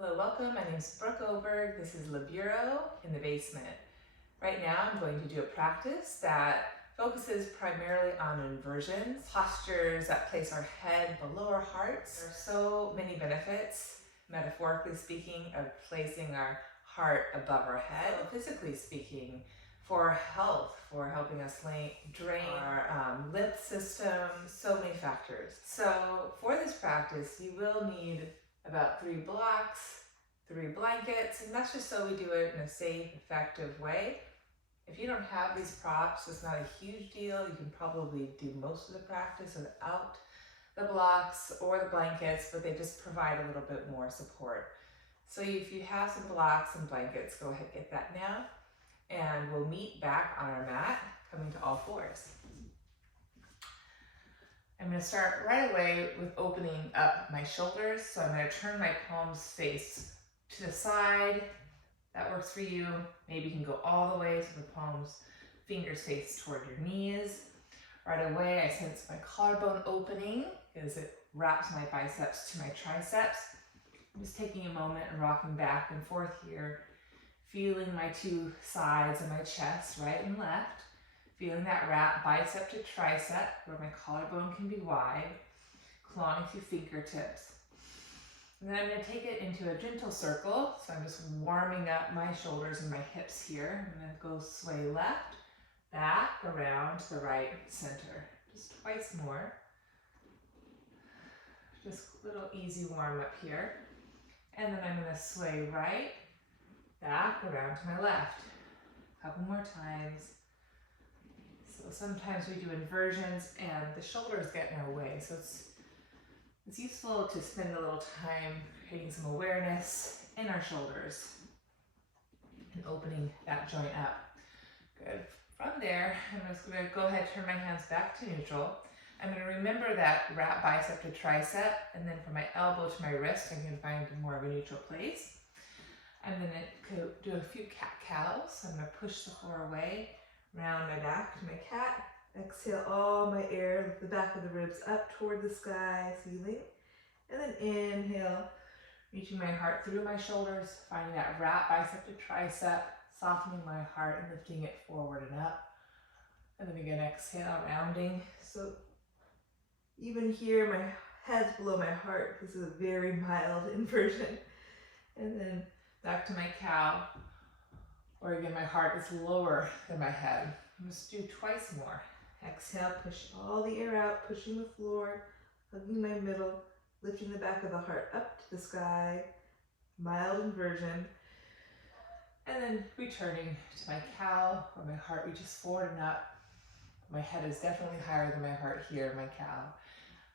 Hello, welcome. My name is Brooke Oberg. This is Le Bureau in the basement. Right now I'm going to do a practice that focuses primarily on inversions, postures that place our head below our hearts. There are so many benefits, metaphorically speaking, of placing our heart above our head. Physically speaking, for health, for helping us drain our lymph system, so many factors. So for this practice, you will need about 3 blocks, 3 blankets, and that's just so we do it in a safe, effective way. If you don't have these props, it's not a huge deal. You can probably do most of the practice without the blocks or the blankets, but they just provide a little bit more support. So if you have some blocks and blankets, go ahead and get that now. And we'll meet back on our mat, coming to all fours. I'm going to start right away with opening up my shoulders. So I'm going to turn my palms face to the side. That works for you. Maybe you can go all the way to the palms, fingers face toward your knees. Right away, I sense my collarbone opening as it wraps my biceps to my triceps. I'm just taking a moment and rocking back and forth here, feeling my 2 sides of my chest, right and left. Feeling that wrap bicep to tricep where my collarbone can be wide, clawing through fingertips. And then I'm going to take it into a gentle circle. So I'm just warming up my shoulders and my hips here. I'm going to go sway left, back, around to the right, center. Just twice more. Just a little easy warm up here. And then I'm going to sway right, back, around to my left. A couple more times. So sometimes we do inversions and the shoulders get in our way. So it's useful to spend a little time creating some awareness in our shoulders and opening that joint up. Good. From there, I'm just going to go ahead and turn my hands back to neutral. I'm going to remember that wrap bicep to tricep, and then from my elbow to my wrist, I'm going to find more of a neutral place. I'm going to do a few cat-cows. I'm going to push the floor away, round my back to my cat. Exhale all my air, lift the back of the ribs up toward the sky, ceiling. And then inhale, reaching my heart through my shoulders, finding that wrap bicep to tricep, softening my heart and lifting it forward and up. And then again, exhale, rounding. So even here, my head's below my heart. This is a very mild inversion. And then back to my cow, or again, my heart is lower than my head. Let's do twice more. Exhale, push all the air out, pushing the floor, hugging my middle, lifting the back of the heart up to the sky, mild inversion. And then returning to my cow, where my heart reaches forward and up. My head is definitely higher than my heart here, my cow.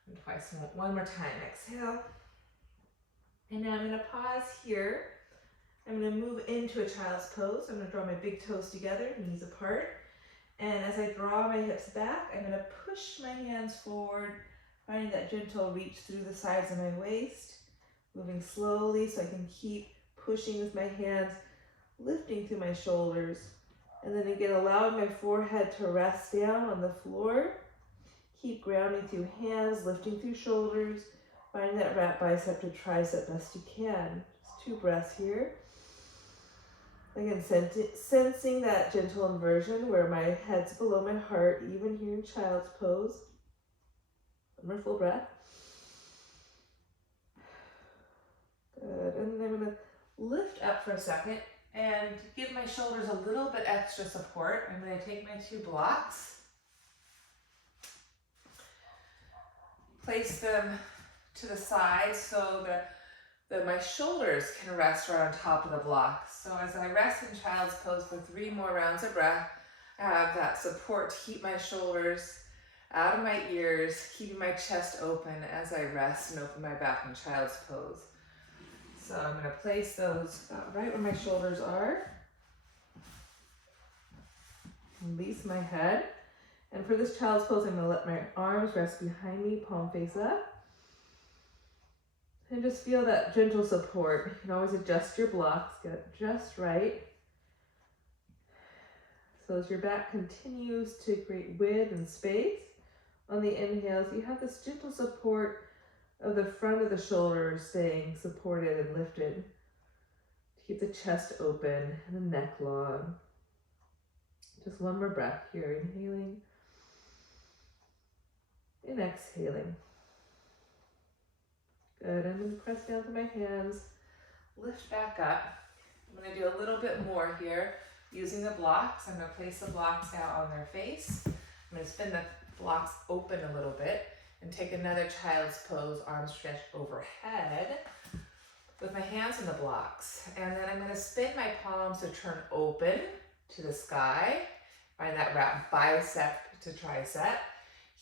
And twice more, one more time, exhale. And now I'm gonna pause here. I'm gonna move into a child's pose. I'm gonna draw my big toes together, knees apart. And as I draw my hips back, I'm going to push my hands forward, finding that gentle reach through the sides of my waist, moving slowly so I can keep pushing with my hands, lifting through my shoulders, and then again allowing my forehead to rest down on the floor. Keep grounding through hands, lifting through shoulders, finding that wrap bicep to tricep best you can. Just 2 breaths here. Again, sensing that gentle inversion where my head's below my heart, even here in child's pose. One more full breath. Good. And then I'm going to lift up for a second and give my shoulders a little bit extra support. I'm going to take my 2 blocks, place them to the side so that my shoulders can rest right on top of the block. So as I rest in child's pose for 3 more rounds of breath, I have that support to keep my shoulders out of my ears, keeping my chest open as I rest and open my back in child's pose. So I'm going to place those right where my shoulders are. Release my head. And for this child's pose, I'm going to let my arms rest behind me, palm face up. And just feel that gentle support. You can always adjust your blocks, get it just right. So as your back continues to create width and space, on the inhales, you have this gentle support of the front of the shoulders staying supported and lifted. Keep the chest open and the neck long. Just one more breath here, inhaling and exhaling. Good, I'm going to press down to my hands, lift back up. I'm going to do a little bit more here using the blocks. I'm going to place the blocks out on their face. I'm going to spin the blocks open a little bit and take another child's pose, arms stretched overhead with my hands in the blocks. And then I'm going to spin my palms to turn open to the sky. Find that wrap bicep to tricep.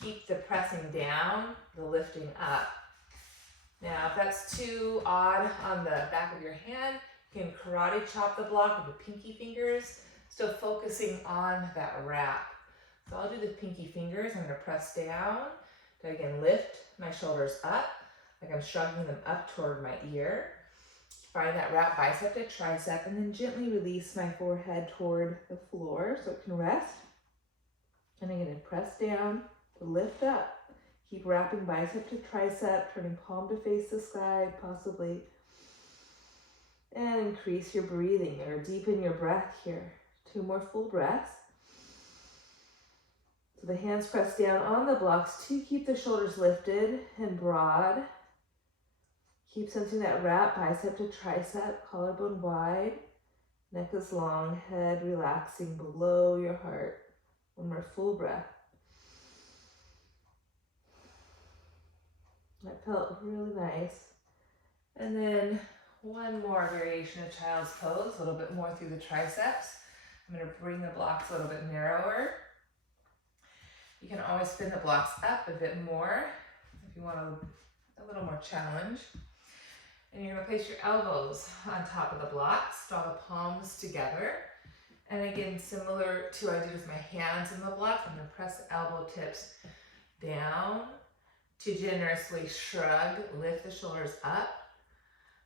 Keep the pressing down, the lifting up. Now, if that's too odd on the back of your hand, you can karate chop the block with the pinky fingers, still focusing on that wrap. So I'll do the pinky fingers. I'm going to press down to again lift my shoulders up, like I'm shrugging them up toward my ear. Find that wrap bicep to tricep, and then gently release my forehead toward the floor so it can rest. And I'm going to press down to lift up. Keep wrapping bicep to tricep, turning palm to face the sky, possibly. And increase your breathing or deepen your breath here. 2 more full breaths. So the hands press down on the blocks to keep the shoulders lifted and broad. Keep sensing that wrap, bicep to tricep, collarbone wide. Neck is long, head relaxing below your heart. 1 more full breath. That felt really nice. And then 1 more variation of child's pose, a little bit more through the triceps. I'm going to bring the blocks a little bit narrower. You can always spin the blocks up a bit more if you want a little more challenge. And you're going to place your elbows on top of the blocks, draw the palms together. And again, similar to what I did with my hands in the block, I'm going to press the elbow tips down to generously shrug, lift the shoulders up.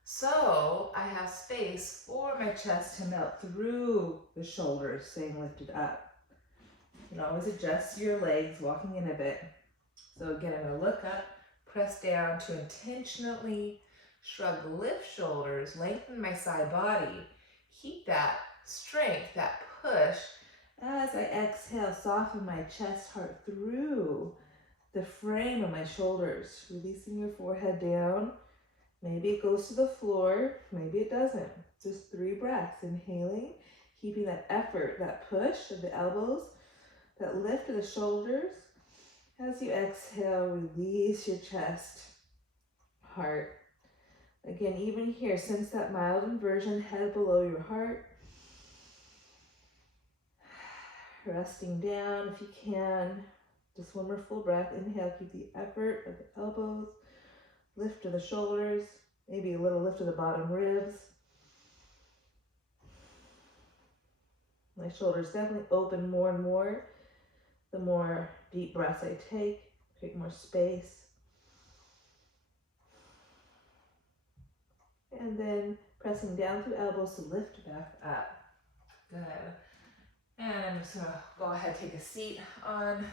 So I have space for my chest to melt through the shoulders, staying lifted up. You can always adjust your legs, walking in a bit. So again, I'm going to look up, press down to intentionally shrug, lift shoulders, lengthen my side body. Keep that strength, that push. As I exhale, soften my chest, heart through the frame of my shoulders, releasing your forehead down. Maybe it goes to the floor, maybe it doesn't. Just 3 breaths, inhaling, keeping that effort, that push of the elbows, that lift of the shoulders. As you exhale, release your chest, heart. Again, even here, sense that mild inversion, head below your heart. Resting down if you can. Just 1 more full breath. Inhale, keep the effort of the elbows, lift of the shoulders, maybe a little lift of the bottom ribs. My shoulders definitely open more and more. The more deep breaths I take more space. And then pressing down through elbows to lift back up. Good. And I'm just going to go ahead, take a seat on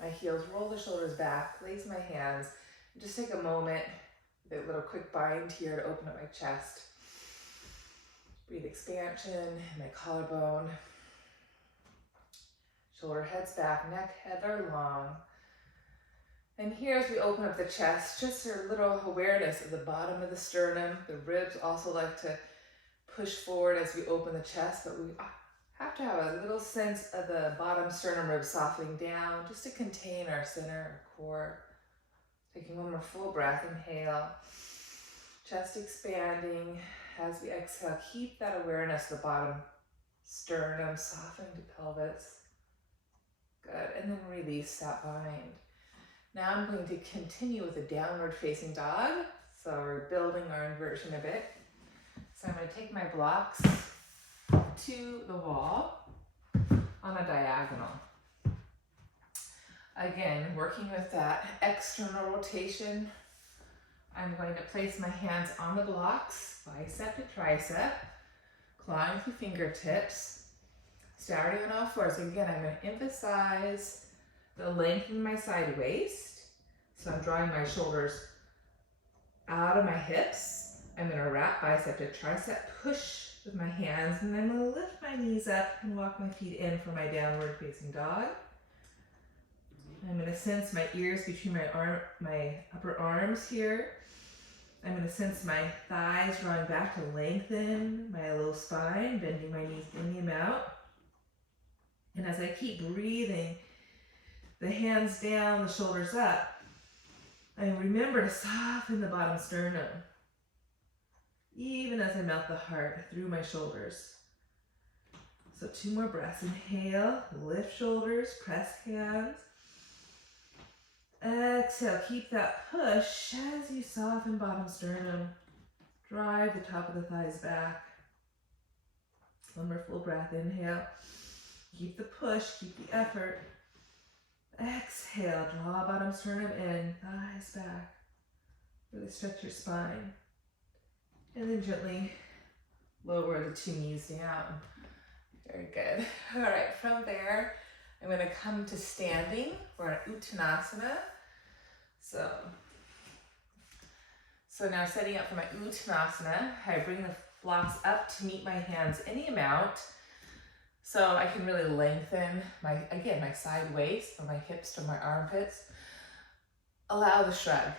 my heels, roll the shoulders back, place my hands, and just take a moment, a little quick bind here to open up my chest. Breathe expansion in my collarbone. Shoulder heads back, neck, head are long. And here as we open up the chest, just a little awareness of the bottom of the sternum. The ribs also like to push forward as we open the chest, but we have to have a little sense of the bottom sternum ribs softening down just to contain our center, our core. Taking 1 more full breath, inhale. Chest expanding. As we exhale, keep that awareness of the bottom sternum softening to pelvis. Good, and then release that bind. Now I'm going to continue with a downward facing dog. So we're building our inversion a bit. So I'm going to take my blocks to the wall on a diagonal. Again, working with that external rotation, I'm going to place my hands on the blocks, bicep to tricep, clawing through fingertips, starting on all fours. Again, I'm going to emphasize the length in my side waist. So I'm drawing my shoulders out of my hips. I'm going to wrap bicep to tricep, push with my hands, and I'm going to lift my knees up and walk my feet in for my downward facing dog. I'm going to sense my ears between my upper arms here. I'm going to sense my thighs drawing back to lengthen my low spine, bending my knees in them out. And as I keep breathing, the hands down, the shoulders up, I remember to soften the bottom sternum, even as I melt the heart through my shoulders. So 2 more breaths. Inhale, lift shoulders, press hands. Exhale, keep that push as you soften bottom sternum. Drive the top of the thighs back. 1 more full breath. Inhale. Keep the push, keep the effort. Exhale, draw bottom sternum in, thighs back. Really stretch your spine. And then gently lower the 2 knees down. Very good. All right, from there, I'm going to come to standing for an Uttanasana. So now setting up for my Uttanasana, I bring the blocks up to meet my hands any amount. So I can really lengthen my side waist from my hips to my armpits. Allow the shrug.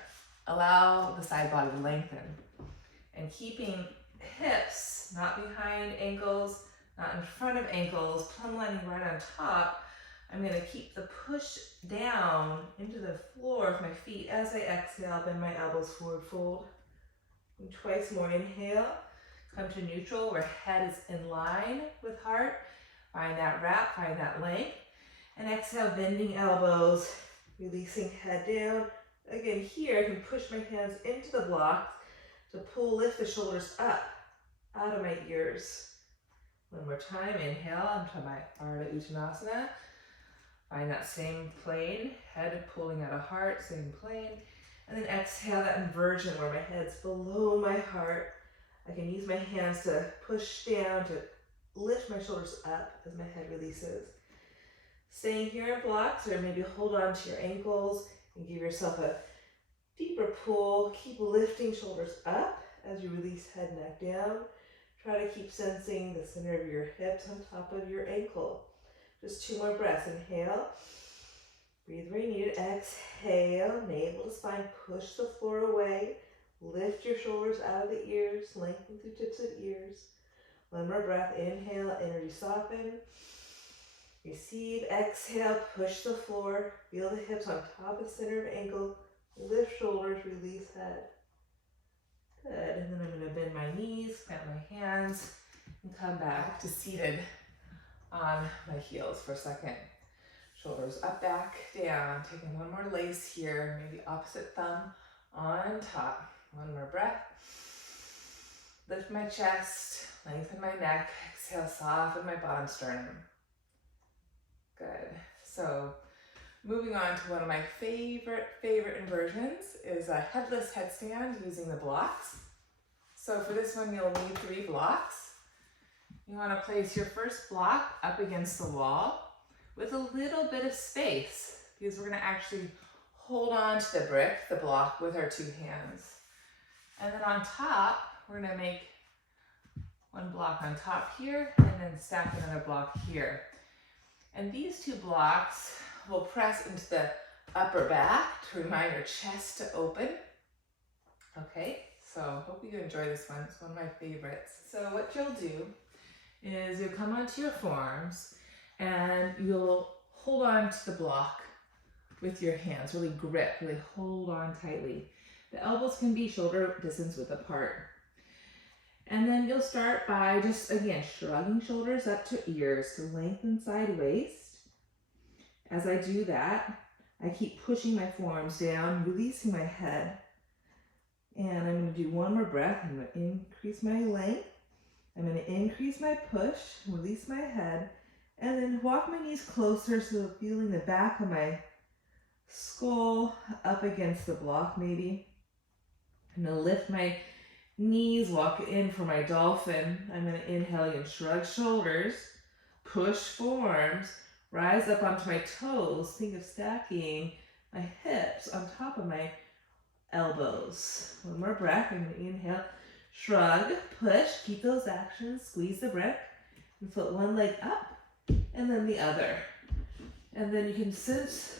Allow the side body to lengthen. And keeping hips not behind ankles, not in front of ankles, plumb lining right on top, I'm going to keep the push down into the floor of my feet as I exhale, bend my elbows forward, fold. And twice more. Inhale, come to neutral where head is in line with heart. Find that wrap, find that length. And exhale, bending elbows, releasing head down. Again, here I can push my hands into the blocks to lift the shoulders up out of my ears. 1 more time. Inhale into my Ardha Uttanasana. Find that same plane, head pulling out of heart, same plane. And then exhale that inversion where my head's below my heart. I can use my hands to push down to lift my shoulders up as my head releases. Staying here in blocks, or maybe hold on to your ankles and give yourself a deeper pull. Keep lifting shoulders up as you release head, neck down. Try to keep sensing the center of your hips on top of your ankle. Just 2 more breaths. Inhale. Breathe where you need it. Exhale. Navel to spine. Push the floor away. Lift your shoulders out of the ears. Lengthen through tips of ears. 1 more breath. Inhale. Energy soften. Receive. Exhale. Push the floor. Feel the hips on top of the center of ankle. Lift shoulders. Release head. Good. And then I'm going to bend my knees, plant my hands, and come back to seated on my heels for a second. Shoulders up, back, down. Taking 1 more lace here. Maybe opposite thumb on top. 1 more breath. Lift my chest, lengthen my neck. Exhale, soften my bottom sternum. Good. So moving on to one of my favorite inversions is a headless headstand using the blocks. So for this one, you'll need 3 blocks. You want to place your first block up against the wall with a little bit of space because we're going to actually hold on to the block with our 2 hands. And then on top, we're going to make 1 block on top here and then stack another block here. And these 2 blocks will press into the upper back to remind your chest to open. Okay, so hope you enjoy this one. It's one of my favorites. So what you'll do is you'll come onto your forearms and you'll hold on to the block with your hands. Really grip, really hold on tightly. The elbows can be shoulder distance width apart. And then you'll start by just, again, shrugging shoulders up to ears to lengthen side waist. As I do that, I keep pushing my forearms down, releasing my head. And I'm going to do 1 more breath. I'm going to increase my length. I'm going to increase my push, release my head, and then walk my knees closer so feeling the back of my skull up against the block maybe. I'm going to lift my knees, walk in for my dolphin. I'm going to inhale and shrug shoulders, push forearms, rise up onto my toes. Think of stacking my hips on top of my elbows. 1 more breath. I'm going to inhale, Shrug, push, keep those actions, squeeze the brick, and flip one leg up, and then the other. And then you can sense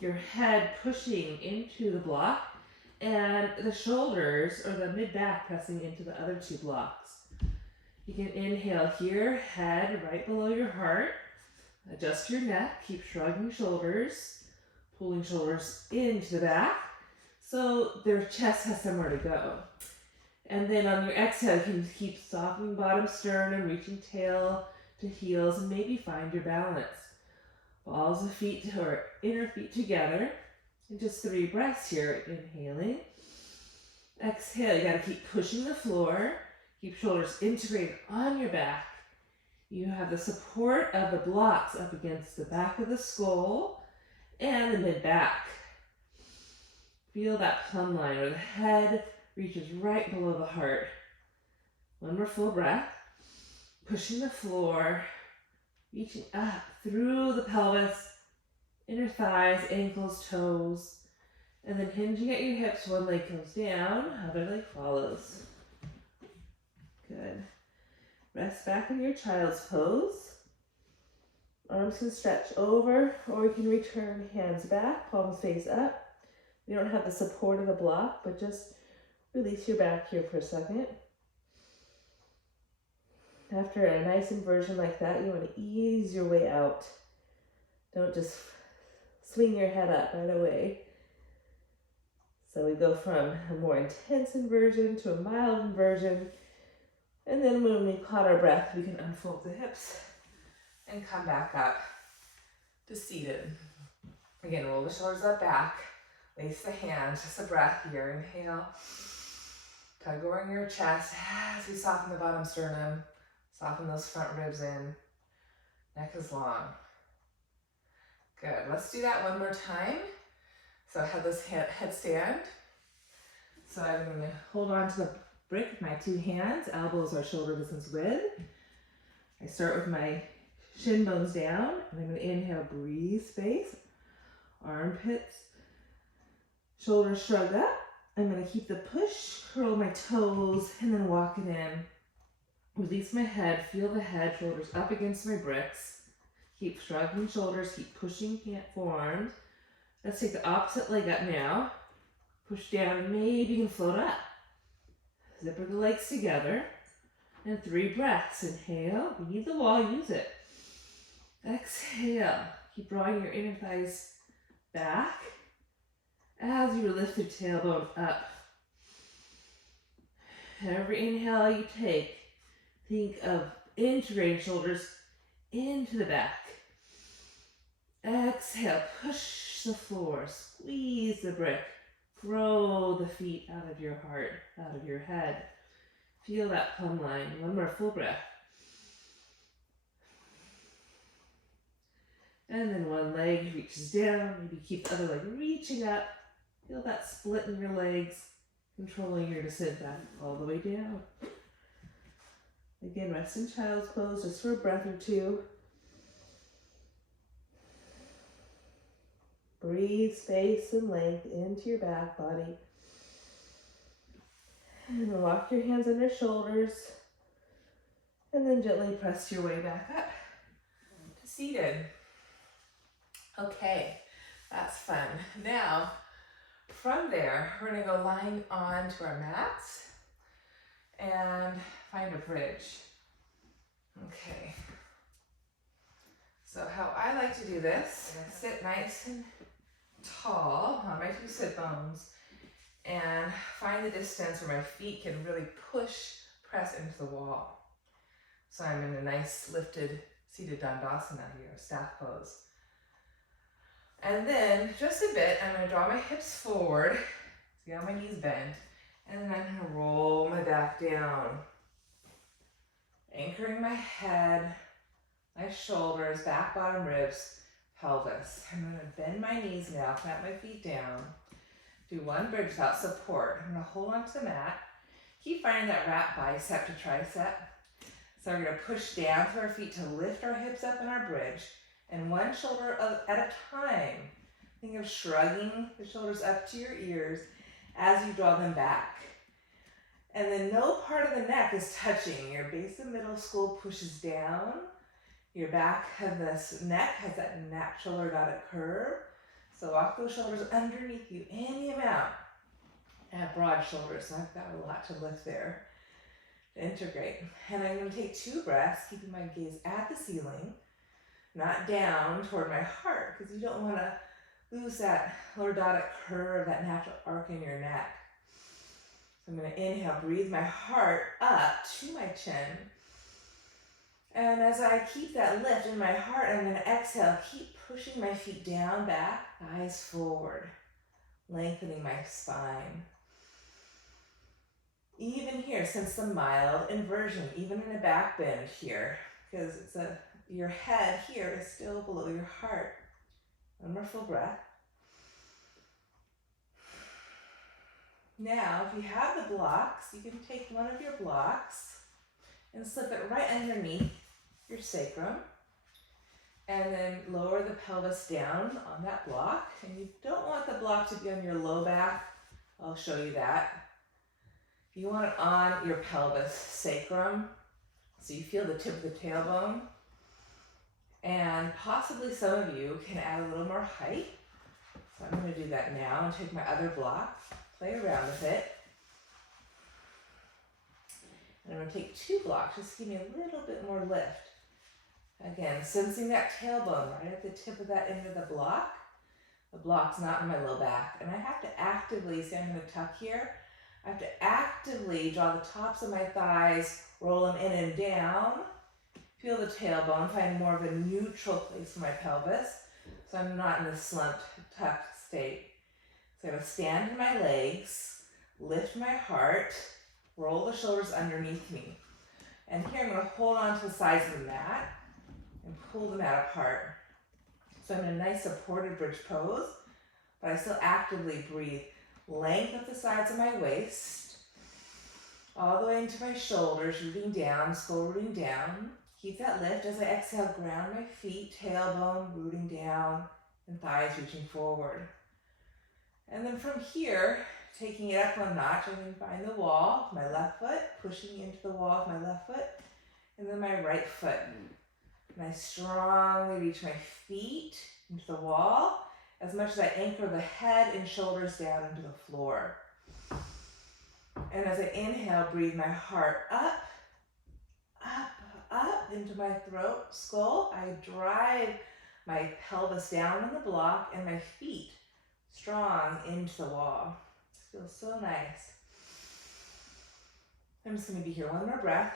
your head pushing into the block, and the shoulders or the mid-back pressing into the other two blocks. You can inhale here, head right below your heart. Adjust your neck, keep shrugging shoulders, pulling shoulders into the back so their chest has somewhere to go. And then on your exhale, you can keep softening bottom sternum, reaching tail to heels, and maybe find your balance. Balls of feet or inner feet together. And just 3 breaths here. Inhaling. Exhale, you gotta keep pushing the floor. Keep shoulders integrated on your back. You have the support of the blocks up against the back of the skull and the mid-back. Feel that plumb line where the head reaches right below the heart. One more full breath. Pushing the floor, reaching up through the pelvis, inner thighs, ankles, toes, and then hinging at your hips. One leg comes down, other leg follows. Good. Rest back in your child's pose. Arms can stretch over, or you can return hands back, palms face up. You don't have the support of the block, but just release your back here for a second. After a nice inversion like that, you want to ease your way out. Don't just swing your head up right away. So we go from a more intense inversion to a mild inversion. And then when we caught our breath, we can unfold the hips and come back up to seated. Again, roll the shoulders up back, lace the hands, just a breath here. Inhale, tug over in your chest as we soften the bottom sternum, soften those front ribs in, neck is long. Good, let's do that one more time. So headless headstand. So I'm gonna hold on to the brick with my 2 hands, elbows are shoulder distance width. I start with my shin bones down, and I'm gonna inhale, breathe space, armpits, shoulders shrug up. I'm gonna keep the push, curl my toes, and then walk it in. Release my head, feel the head, shoulders up against my bricks. Keep shrugging shoulders, keep pushing forearms. Let's take the opposite leg up now. Push down, and maybe you can float up. Zipper the legs together. And 3 breaths. Inhale, you need the wall, use it. Exhale, keep drawing your inner thighs back as you lift your tailbone up. Every inhale you take, think of integrating shoulders into the back. Exhale, push the floor, squeeze the brick, throw the feet out of your heart, out of your head. Feel that plumb line. One more full breath. And then one leg reaches down, maybe keep the other leg reaching up. Feel that split in your legs, controlling your descent back all the way down. Again, rest in child's pose just for a breath or 2. Breathe space and length into your back body. And then lock your hands under shoulders. And then gently press your way back up to seated. Okay, that's fun. Now, from there, we're gonna go lying onto our mats and find a bridge. Okay. So how I like to do this, I'm gonna sit nice and tall on my 2 sit bones and find the distance where my feet can really press into the wall. So I'm in a nice lifted seated Dandasana here, staff pose. And then just a bit, I'm gonna draw my hips forward, see how my knees bend, and then I'm gonna roll my back down. Anchoring my head, my shoulders, back, bottom, ribs, pelvis. I'm gonna bend my knees now, plant my feet down. Do 1 bridge without support. I'm gonna hold onto the mat. Keep finding that wrap bicep to tricep. So we're gonna push down through our feet to lift our hips up in our bridge. And 1 shoulder at a time. Think of shrugging the shoulders up to your ears as you draw them back. And then no part of the neck is touching. Your base of middle skull pushes down. Your back of this neck has that natural lordotic curve. So walk those shoulders underneath you any amount. I have broad shoulders, so I've got a lot to lift there to integrate. And I'm going to take 2 breaths, keeping my gaze at the ceiling, not down toward my heart, because you don't want to lose that lordotic curve, that natural arc in your neck. So I'm going to inhale, breathe my heart up to my chin. And as I keep that lift in my heart, I'm going to exhale, keep pushing my feet down, back, eyes forward, lengthening my spine. Even here, sense some mild inversion, even in a back bend here, because your head here is still below your heart. One more full breath. Now, if you have the blocks, you can take one of your blocks and slip it right underneath your sacrum, and then lower the pelvis down on that block. And you don't want the block to be on your low back. I'll show you that. You want it on your pelvis, sacrum, so you feel the tip of the tailbone. And possibly some of you can add a little more height. So I'm going to do that now and take my other block, play around with it. And I'm going to take 2 blocks, just give me a little bit more lift. Again, sensing that tailbone right at the tip of that end of the block. The block's not in my low back. And I have to actively, see I'm going to tuck here. I have to actively draw the tops of my thighs, roll them in and down. Feel the tailbone, find more of a neutral place for my pelvis. So I'm not in this slumped, tucked state. So I'm going to stand in my legs, lift my heart, roll the shoulders underneath me. And here I'm going to hold on to the sides of the mat and pull the mat apart. So I'm in a nice supported bridge pose, but I still actively breathe. Length up the sides of my waist, all the way into my shoulders, rooting down, skull rooting down. Keep that lift as I exhale, ground my feet, tailbone rooting down, and thighs reaching forward. And then from here, taking it up one notch, I can find the wall, my left foot, pushing into the wall with my left foot, and then my right foot. And I strongly reach my feet into the wall, as much as I anchor the head and shoulders down into the floor. And as I inhale, breathe my heart up, up, up into my throat, skull. I drive my pelvis down on the block and my feet strong into the wall. It feels so nice. I'm just going to be here one more breath.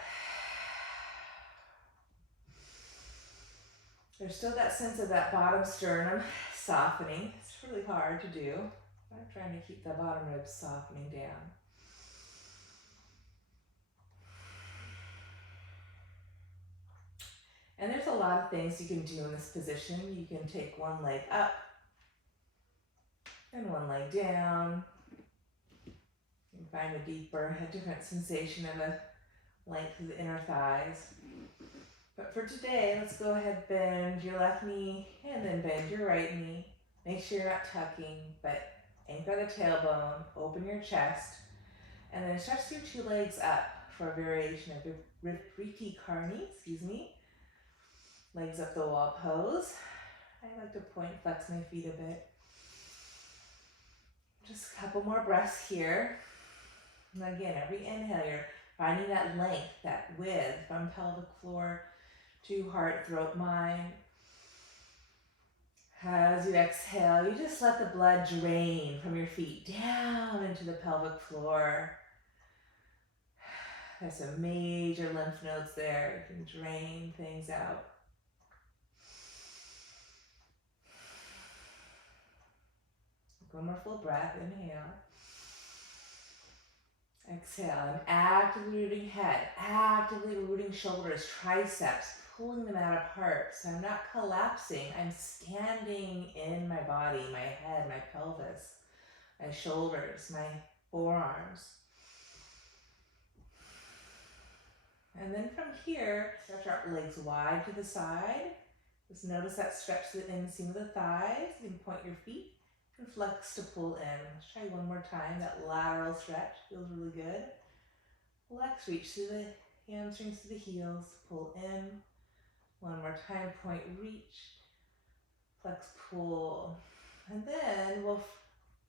There's still that sense of that bottom sternum softening. It's really hard to do. I'm trying to keep the bottom ribs softening down. And there's a lot of things you can do in this position. You can take one leg up and one leg down. You can find a different sensation of a length of the inner thighs. But for today, let's go ahead, bend your left knee and then bend your right knee. Make sure you're not tucking, but anchor the tailbone, open your chest, and then stretch your 2 legs up for a variation of your Riti Karni, legs up the wall pose. I like to point, flex my feet a bit. Just a couple more breaths here. And again, every inhale, you're finding that length, that width from pelvic floor to heart, throat, mind. As you exhale, you just let the blood drain from your feet down into the pelvic floor. There's some major lymph nodes there. You can drain things out. One more full breath, inhale. Exhale, and actively rooting head, actively rooting shoulders, triceps, pulling them out apart. So I'm not collapsing, I'm standing in my body, my head, my pelvis, my shoulders, my forearms. And then from here, stretch our legs wide to the side. Just notice that stretch to the inseam of the thighs. You can point your feet and flex to pull in. Let's try one more time. That lateral stretch feels really good. Flex, reach through the hamstrings to the heels, pull in. One more time, point, reach, flex, pull. And then we'll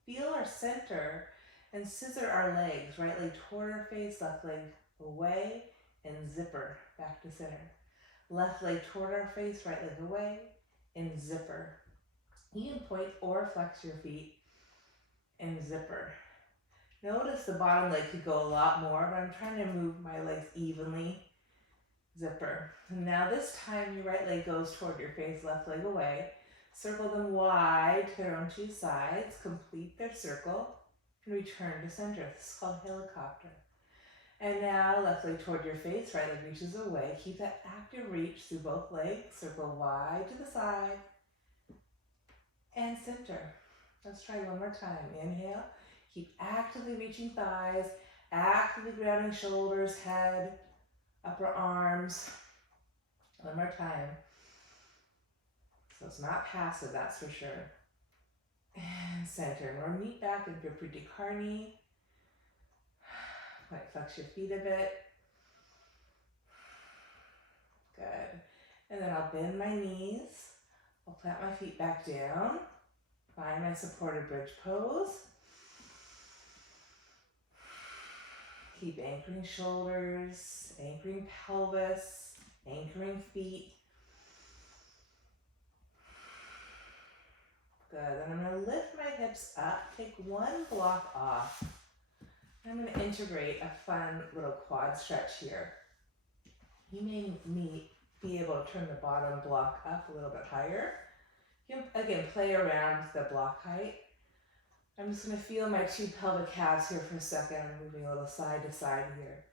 feel our center and scissor our legs. Right leg toward our face, left leg away, and zipper back to center. Left leg toward our face, right leg away, and zipper. You can point or flex your feet and zipper. Notice the bottom leg could go a lot more, but I'm trying to move my legs evenly. Zipper. And now this time your right leg goes toward your face, left leg away. Circle them wide to their own two sides. Complete their circle and return to center. This is called helicopter. And now left leg toward your face, right leg reaches away. Keep that active reach through both legs. Circle wide to the side and center. Let's try one more time. Inhale. Keep actively reaching thighs, actively grounding shoulders, head, upper arms. One more time. So it's not passive, that's for sure. And center. Or meet back into Pretty Carney. Might flex your feet a bit. Good. And then I'll bend my knees. I'll plant my feet back down. Find my supported bridge pose. Keep anchoring shoulders, anchoring pelvis, anchoring feet. Good. Then I'm going to lift my hips up, take one block off. I'm going to integrate a fun little quad stretch here. You may be able to turn the bottom block up a little bit higher. You can, again, play around with the block height. I'm just going to feel my two pelvic calves here for a second. I'm moving a little side to side here.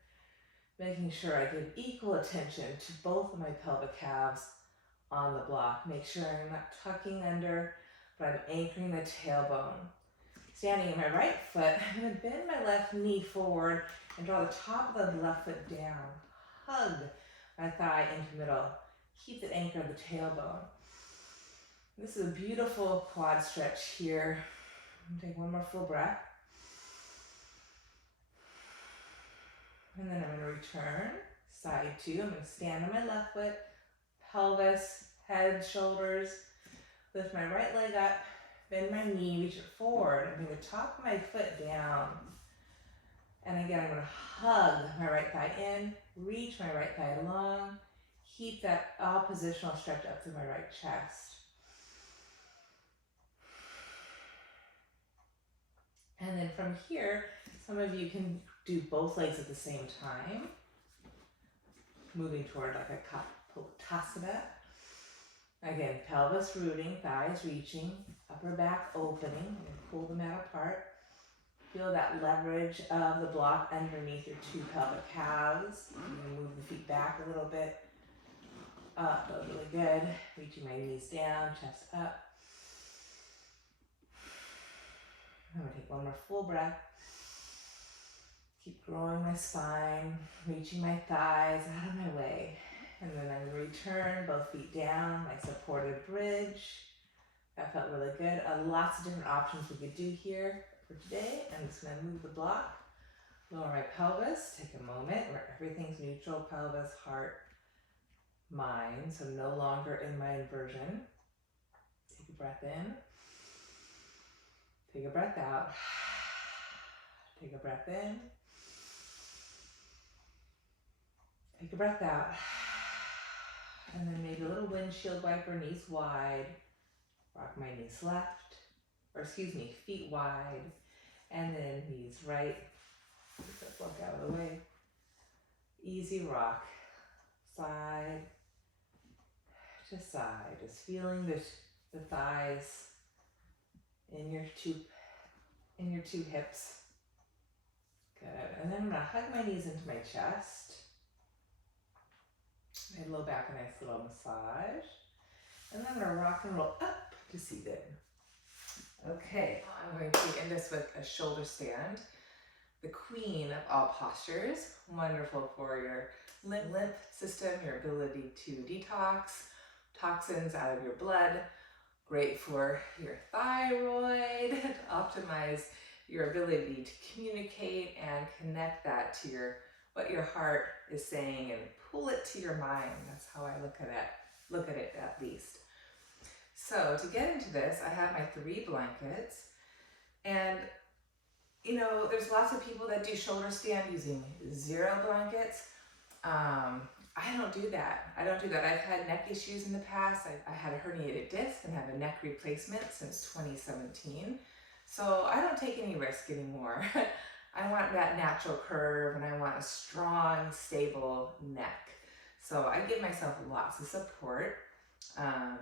Making sure I give equal attention to both of my pelvic calves on the block. Make sure I'm not tucking under, but I'm anchoring the tailbone. Standing in my right foot, I'm going to bend my left knee forward and draw the top of the left foot down. Hug my thigh into middle. Keep the anchor of the tailbone. This is a beautiful quad stretch here. Take one more full breath. And then I'm going to return, side two. I'm going to stand on my left foot, pelvis, head, shoulders. Lift my right leg up, bend my knee, reach it forward, and bring the top of my foot down. And again, I'm going to hug my right thigh in, reach my right thigh along, keep that oppositional stretch up through my right chest. And then from here, some of you can do both legs at the same time, moving toward like a Kapotasana. Again, pelvis rooting, thighs reaching, upper back opening, and pull them out apart. Feel that leverage of the block underneath your two pelvic calves. And move the feet back a little bit. Up, that was really good. Reaching my knees down, chest up. I'm going to take one more full breath. Keep growing my spine, reaching my thighs out of my way. And then I'm going to return, both feet down, my supported bridge. That felt really good. Lots of different options we could do here for today. I'm just going to move the block, lower my pelvis, take a moment where everything's neutral, pelvis, heart, mind. So no longer in my inversion. Take a breath in. Take a breath out. Take a breath in. Take a breath out. And then maybe a little windshield wiper, knees wide. Rock my knees left, feet wide. And then knees right. Get that block out of the way. Easy rock. Side to side. Just feeling the thighs in your two hips. Good. And then I'm going to hug my knees into my chest. My low back, a nice little massage. And then I'm going to rock and roll up to seated. Okay, I'm going to end this with a shoulder stand. The queen of all postures. Wonderful for your lymph system, your ability to detox toxins out of your blood. Great for your thyroid, to optimize your ability to communicate and connect that to your what your heart is saying and pull it to your mind. That's how I look at it at least. So to get into this, I have my 3 blankets, and you know, there's lots of people that do shoulder stand using 0 blankets. I don't do that. I've had neck issues in the past. I had a herniated disc and have a neck replacement since 2017. So I don't take any risk anymore. I want that natural curve and I want a strong, stable neck. So I give myself lots of support.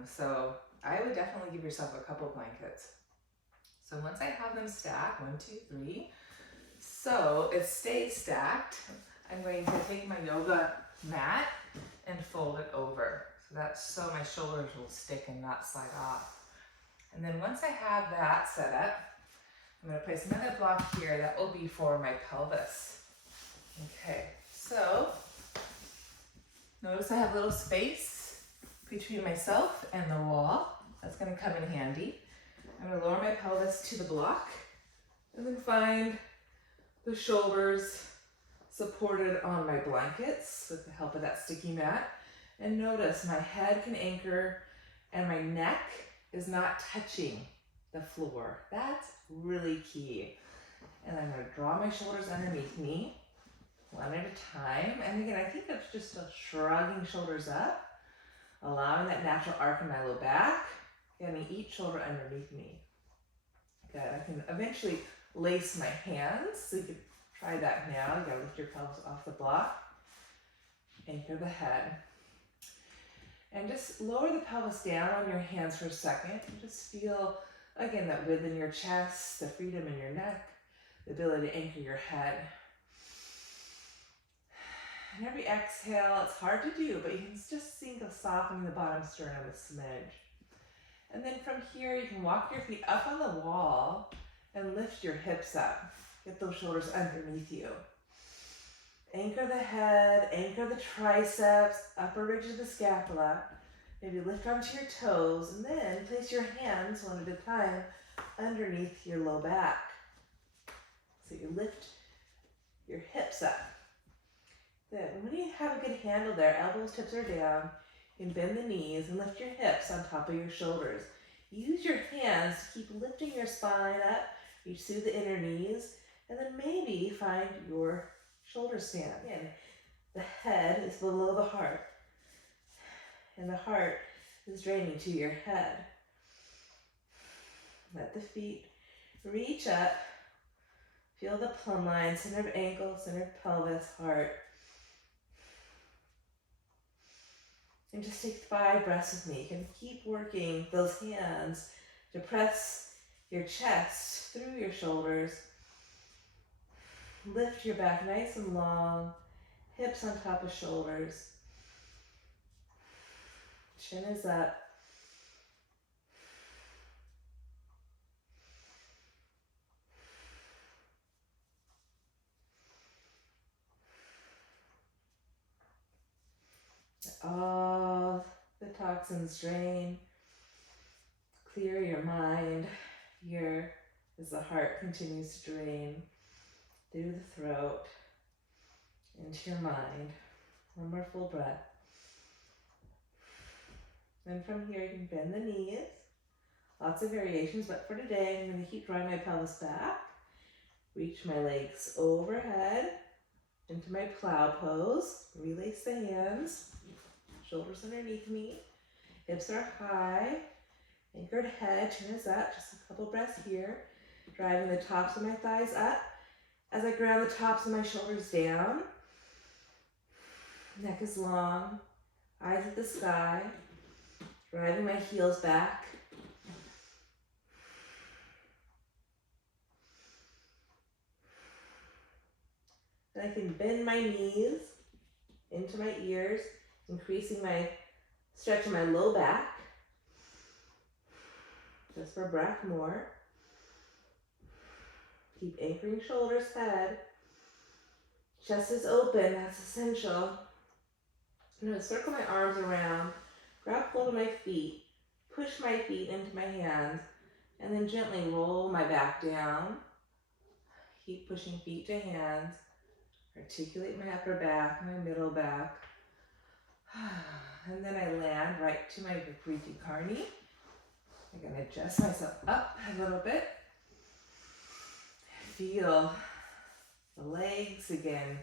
So I would definitely give yourself a couple blankets. So once I have them stacked, 1, 2, 3, so it stays stacked, I'm going to take my yoga mat and fold it over. So that's so my shoulders will stick and not slide off. And then once I have that set up, I'm going to place another block here that will be for my pelvis. Okay, so notice I have a little space between myself and the wall. That's going to come in handy. I'm going to lower my pelvis to the block and then find the shoulders supported on my blankets with the help of that sticky mat. And notice my head can anchor and my neck is not touching the floor. That's really key. And I'm going to draw my shoulders underneath me, one at a time. And again, I think it's just still shrugging shoulders up, allowing that natural arc in my low back, getting each shoulder underneath me. Good. I can eventually lace my hands, so you can try that now. You gotta lift your pelvis off the block, anchor the head, and just lower the pelvis down on your hands for a second. And just feel, again, that width in your chest, the freedom in your neck, the ability to anchor your head. And every exhale, it's hard to do, but you can just think of softening the bottom sternum a smidge. And then from here, you can walk your feet up on the wall and lift your hips up. Get those shoulders underneath you. Anchor the head, anchor the triceps, upper ridge of the scapula. Maybe lift onto your toes, and then place your hands one at a time underneath your low back. So you lift your hips up. Then when you have a good handle there, elbows, tips are down, you can bend the knees and lift your hips on top of your shoulders. Use your hands to keep lifting your spine up, reach through the inner knees, and then maybe find your shoulder stand. Again, the head is below the heart, and the heart is draining to your head. Let the feet reach up. Feel the plumb line, center of ankle, center of pelvis, heart. And just take 5 breaths with me. You can keep working those hands to press your chest through your shoulders. Lift your back nice and long, hips on top of shoulders. Chin is up. All the toxins drain. Clear your mind here as the heart continues to drain through the throat into your mind. One more full breath. And from here you can bend the knees. Lots of variations, but for today I'm going to keep drawing my pelvis back. Reach my legs overhead into my plow pose. Release the hands. Shoulders underneath me. Hips are high. Anchored head, chin is up. Just a couple breaths here. Driving the tops of my thighs up as I ground the tops of my shoulders down. Neck is long. Eyes at the sky. Driving my heels back. Then I can bend my knees into my ears, increasing my stretch of my low back. Just for a breath more. Keep anchoring shoulders, head. Chest is open, that's essential. I'm going to circle my arms around, grab hold of my feet, push my feet into my hands, and then gently roll my back down. Keep pushing feet to hands, Articulate my upper back, my middle back. And then I land right to my Viparita Karni. I'm going to adjust myself up a little bit. Feel the legs again.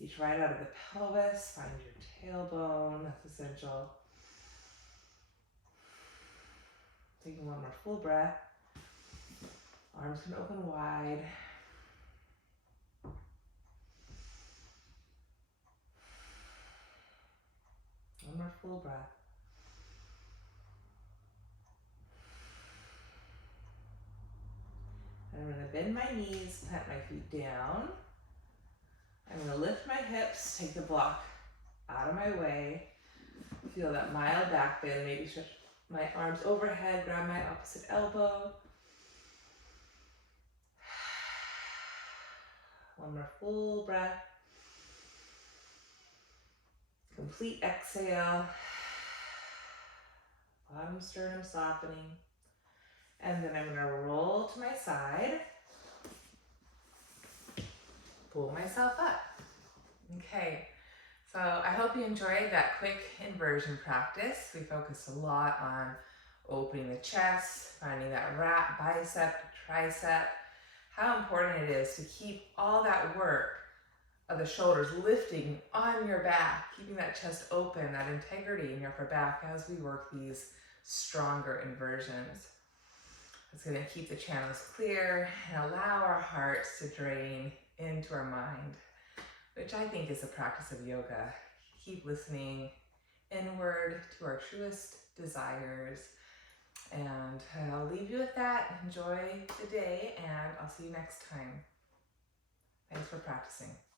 Reach right out of the pelvis. Find your tailbone. That's essential. Taking one more full breath. Arms can open wide. One more full breath. And I'm going to bend my knees, plant my feet down. I'm going to lift my hips, take the block out of my way. Feel that mild back bend, maybe stretch my arms overhead, grab my opposite elbow. One more full breath. Complete exhale. Bottom sternum softening. And then I'm going to roll to my side. Pull myself up. Okay, so I hope you enjoyed that quick inversion practice. We focused a lot on opening the chest, finding that wrap, bicep, tricep, how important it is to keep all that work of the shoulders lifting on your back, keeping that chest open, that integrity in your upper back as we work these stronger inversions. It's going to keep the channels clear and allow our hearts to drain into our mind, which I think is the practice of yoga. Keep listening inward to our truest desires. And I'll leave you with that. Enjoy the day, and I'll see you next time. Thanks for practicing.